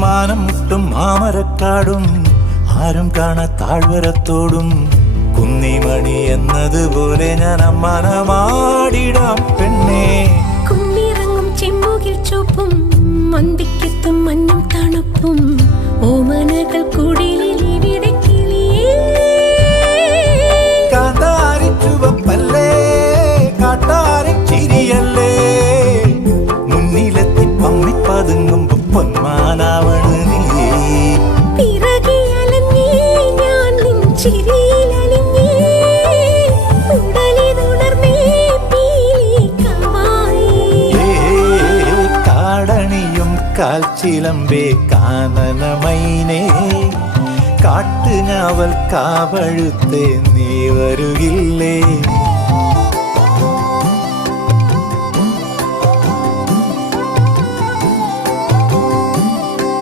മാനം മുട്ടും മാമരക്കാടും ആരും കാണാ താഴ്വരത്തോടും കുന്നിമണി എന്നതുപോലെ ഞാൻ അമ്മാനമാടിടാം പെണ്ണേ. കുന്നിറങ്ങും ചെമ്പുകിൽ ചുവപ്പും മന്തിക്കെത്തും മഞ്ഞും തണുപ്പും ഓമനകൾ കുടിലിൽ ഇവിടെ കിളിയേ. കാന്താരി ചുവപ്പല്ലേ കാട്ടാരി ചിരിയല്ലേ മുന്നിലെത്തി പമ്മിപ്പതുങ്ങുമ്പോ പൊന്മാനാവണ് നീ. പിറകെ അലഞ്ഞേ ഞാൻ നിൻ ചിരിയിലലിഞ്ഞേ ഉടലിതുണർന്നേ പീലിക്കവായി. കാടണിയും കാൽച്ചിലമ്പേ കാനനമൈനേ കാട്ടുഞാവൽ കാവഴുത്തേ നീ വരുകില്ലേ.